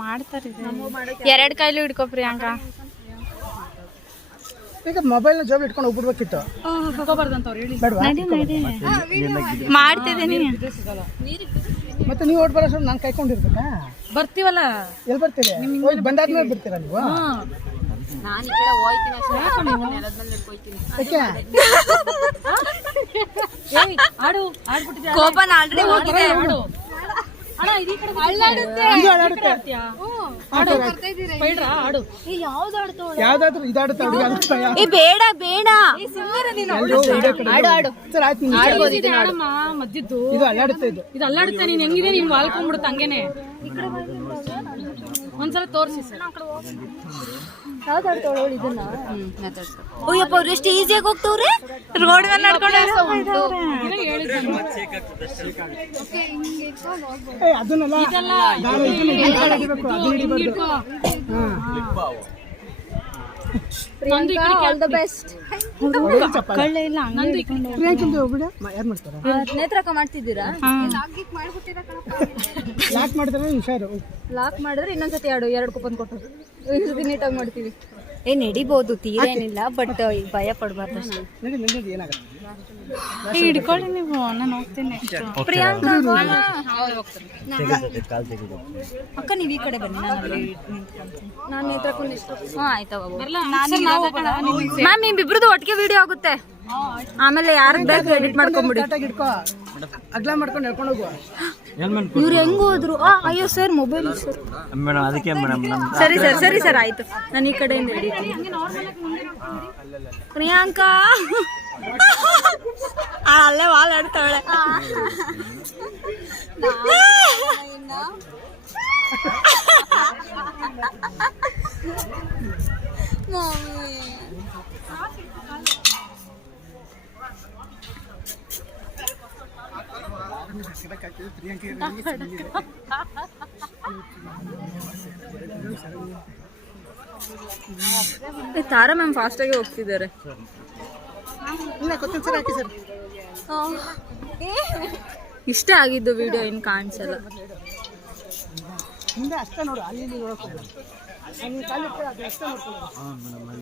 ಮಾಡ್ತಾರೆ 2 ಕೈಲೂ ಹಿಡ್ಕೊ ಪ್ರಿಯಾಂಕಾ. ಈಗ ಮೊಬೈಲ್ನ ಜಾಬ್ ಇಟ್ಕೊಂಡು ಹೋಗ್ಬಿಡ್ಬೇಕಿತ್ತು. ಮಾಡ್ತಿದ್ದೀನಿ ಮತ್ತೆ ನೀವು ಓಟ್ ಬರೋ ನಾನು ಕೈಕೊಂಡಿರ್ಬೇಕಾ? ಬರ್ತೀವಲ್ಲ. ಎಲ್ಲಿ ಬರ್ತೀರಿ? ಬಂದಾದ್ಮೇಲೆ ಬರ್ತೀರಾ ನೀವು? ಕೋಪನ್ ಆಲ್ರೆಡಿ ಹೋಗಿದೆ. ಯಾವ್ದಾದ್ರು ಇದಾಡುತ್ತೆ ಬೇಡ ಬೇಡ ಮದ್ದಿದ್ದು ಇದು ಅಲ್ಲಾಡುತ್ತೆ. ಇದು ಅಲ್ಲಾಡುತ್ತೆ. ನೀನ್ ಹೆಂಗಿದೆ ನೀನ್ ವಾಲ್ಕೊಂಡ್ಬಿಡುತ್ತೆ ಹಂಗೇನೆ. ಒಂದ್ಸಲ ತೋರಿಸಿ ಸರ್. ಓಯಪ್ಪ ಅವ್ರು ಎಷ್ಟು ಈಸಿಯಾಗಿ ಹೋಗ್ತವ್ರೆ ರೋಡ್ ಮೇಲೆ ನಡ್ಕೊಂಡು. ನೇತ್ರಕ ಮಾಡ್ತಿದ್ದೀರಾ? ಲಾಕ್ ಮಾಡಿದ್ರೆ ಹುಷಾರು. ಲಾಕ್ ಮಾಡಿದ್ರೆ ಇನ್ನೊಂದ್ಸತಿ 2 ಕೂಪನ್ ಕೊಟ್ಟು ನೀಟಾಗಿ ಮಾಡ್ತೀವಿ. ನಡಿಬಹುದು, ತೀರೇನಿಲ್ಲ, ಬಟ್ ಭಯ ಪಡ್ಬಾರ್ದು ಅಷ್ಟೇ. ಹಿಡ್ಕೊಳ್ಳಿ ನೀವು, ನಾನು ಹೋಗ್ತೀನಿ. ಪ್ರಿಯಾಂಕಾ ಅಕ್ಕ ನೀವು ಈ ಕಡೆ ಬನ್ನಿ, ನಾನು ನೇತ್ರಕೊಂಡು. ಆಯ್ತವ ಮ್ಯಾಮ್, ನಿಮ್ಮಿಬ್ರದ್ದು ಒಟ್ಟಿಗೆ ವಿಡಿಯೋ ಆಗುತ್ತೆ. ಆಮೇಲೆ ಯಾರು ಬೇಕು ಎಡಿಟ್ ಮಾಡ್ಕೊಂಡ್ಬಿಡಿ. ಅಗ್ಲ ಮಾಡ್ಕೊಂಡು ಹೇಳ್ಕೊಂಡು ಹೋಗುವ. ಇವ್ರು ಹೆಂಗ್ ಹೋದ್ರು? ಅಯ್ಯೋ ಸರ್, ಮೊಬೈಲ್ ಸರ್. ಸರಿ ಸರ್ ಆಯ್ತು, ನಾನು ಈ ಕಡೆಯಿಂದ ಹಿಡಿತೀನಿ. ಪ್ರಿಯಾಂಕಾ ಅಲ್ಲೇ ವಾಲ್ ಆಡ್ತಾಳೆ. ತಾರಾ ಮ್ಯಾಮ್ ಫಾಸ್ಟ್ ಆಗಿ ಹೋಗ್ತಿದ್ದಾರೆ. ಇಷ್ಟ ಆಗಿದ್ದು ವಿಡಿಯೋ ಇನ್ನು ಕಾಣಿಸಲ್ಲ. ಅಷ್ಟೇ ನೋಡು, ಅಲ್ಲಿ